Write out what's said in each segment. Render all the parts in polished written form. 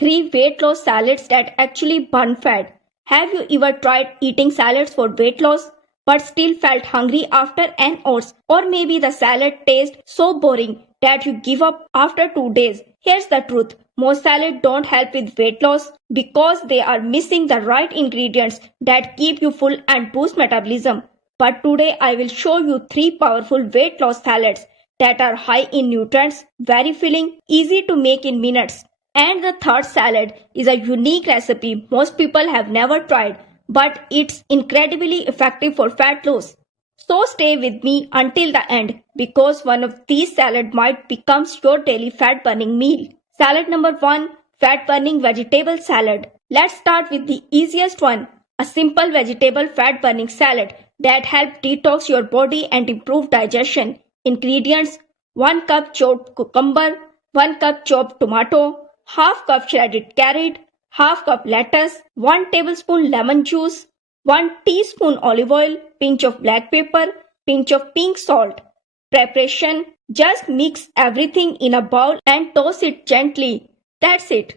3 weight loss salads that actually burn fat. Have you ever tried eating salads for weight loss but still felt hungry after an hour? Or maybe the salad tastes so boring that you give up after 2 days. Here's the truth. Most salads don't help with weight loss because they are missing the right ingredients that keep you full and boost metabolism. But today I will show you 3 powerful weight loss salads that are high in nutrients, very filling, easy to make in minutes. And the third salad is a unique recipe most people have never tried, but it's incredibly effective for fat loss. So stay with me until the end because one of these salads might become your daily fat burning meal. Salad number 1, fat burning vegetable salad. Let's start with the easiest one, a simple vegetable fat burning salad that helps detox your body and improve digestion. Ingredients: 1 cup chopped cucumber, 1 cup chopped tomato, half cup shredded carrot, half cup lettuce, 1 tablespoon lemon juice, 1 teaspoon olive oil, pinch of black pepper, pinch of pink salt. Preparation: just mix everything in a bowl and toss it gently. That's it.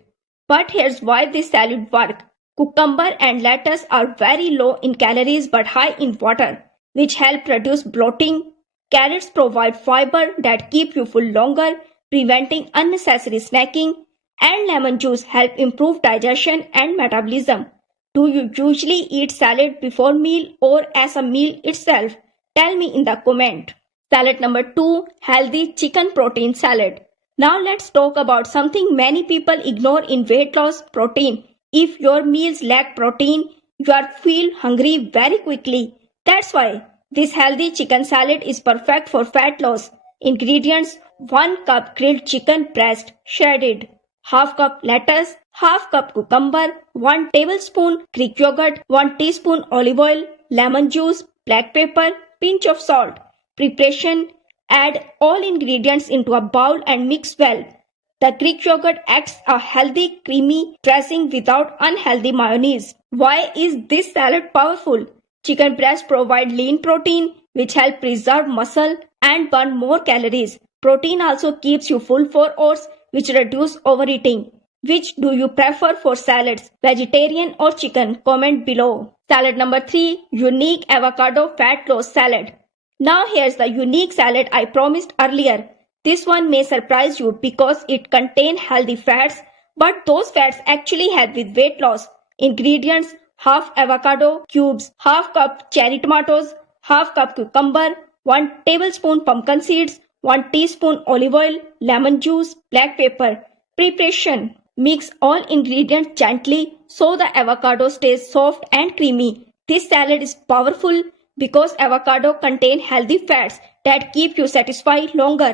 But here's why this salad works. Cucumber and lettuce are very low in calories but high in water, which help reduce bloating. Carrots provide fiber that keep you full longer, preventing unnecessary snacking. And lemon juice help improve digestion and metabolism. Do you usually eat salad before meal or as a meal itself? Tell me in the comment. Salad number 2, healthy chicken protein salad. Now let's talk about something many people ignore in weight loss: protein. If your meals lack protein, you feel hungry very quickly. That's why this healthy chicken salad is perfect for fat loss. Ingredients: 1 cup grilled chicken breast, shredded, half cup lettuce, half cup cucumber, 1 tablespoon Greek yogurt, 1 teaspoon olive oil, lemon juice, black pepper, pinch of salt. Preparation: add all ingredients into a bowl and mix well. The Greek yogurt acts a healthy, creamy dressing without unhealthy mayonnaise. Why is this salad powerful? Chicken breast provide lean protein, which help preserve muscle and burn more calories. Protein also keeps you full for hours, which reduce overeating. Which do you prefer for salads, vegetarian or chicken? Comment below. Salad number 3, unique avocado fat loss salad. Now here's the unique salad I promised earlier. This one may surprise you because it contains healthy fats, but those fats actually help with weight loss. Ingredients: half avocado cubes, half cup cherry tomatoes, half cup cucumber, 1 tablespoon pumpkin seeds, 1 teaspoon olive oil, lemon juice, black pepper. Preparation: mix all ingredients gently so the avocado stays soft and creamy. This salad is powerful because avocado contains healthy fats that keep you satisfied longer.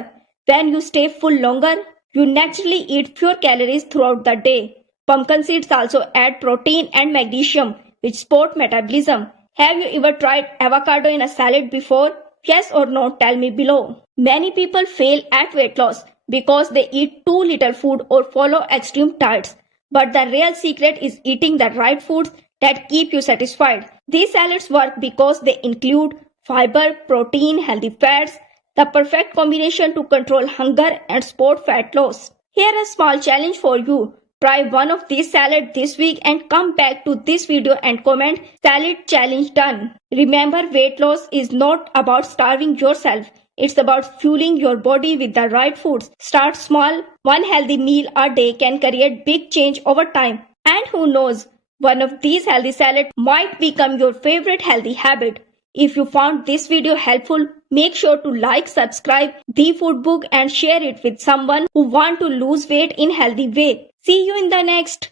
When you stay full longer, you naturally eat fewer calories throughout the day. Pumpkin seeds also add protein and magnesium, which support metabolism. Have you ever tried avocado in a salad before? Yes or no? Tell me below. Many people fail at weight loss because they eat too little food or follow extreme diets. But the real secret is eating the right foods that keep you satisfied. These salads work because they include fiber, protein, healthy fats, the perfect combination to control hunger and support fat loss. Here is a small challenge for you. Try one of these salads this week and come back to this video and comment "salad challenge done." Remember, weight loss is not about starving yourself. It's about fueling your body with the right foods. Start small. One healthy meal a day can create big change over time. And who knows, one of these healthy salads might become your favorite healthy habit. If you found this video helpful, make sure to like, subscribe The Food Book and share it with someone who wants to lose weight in healthy way. See you in the next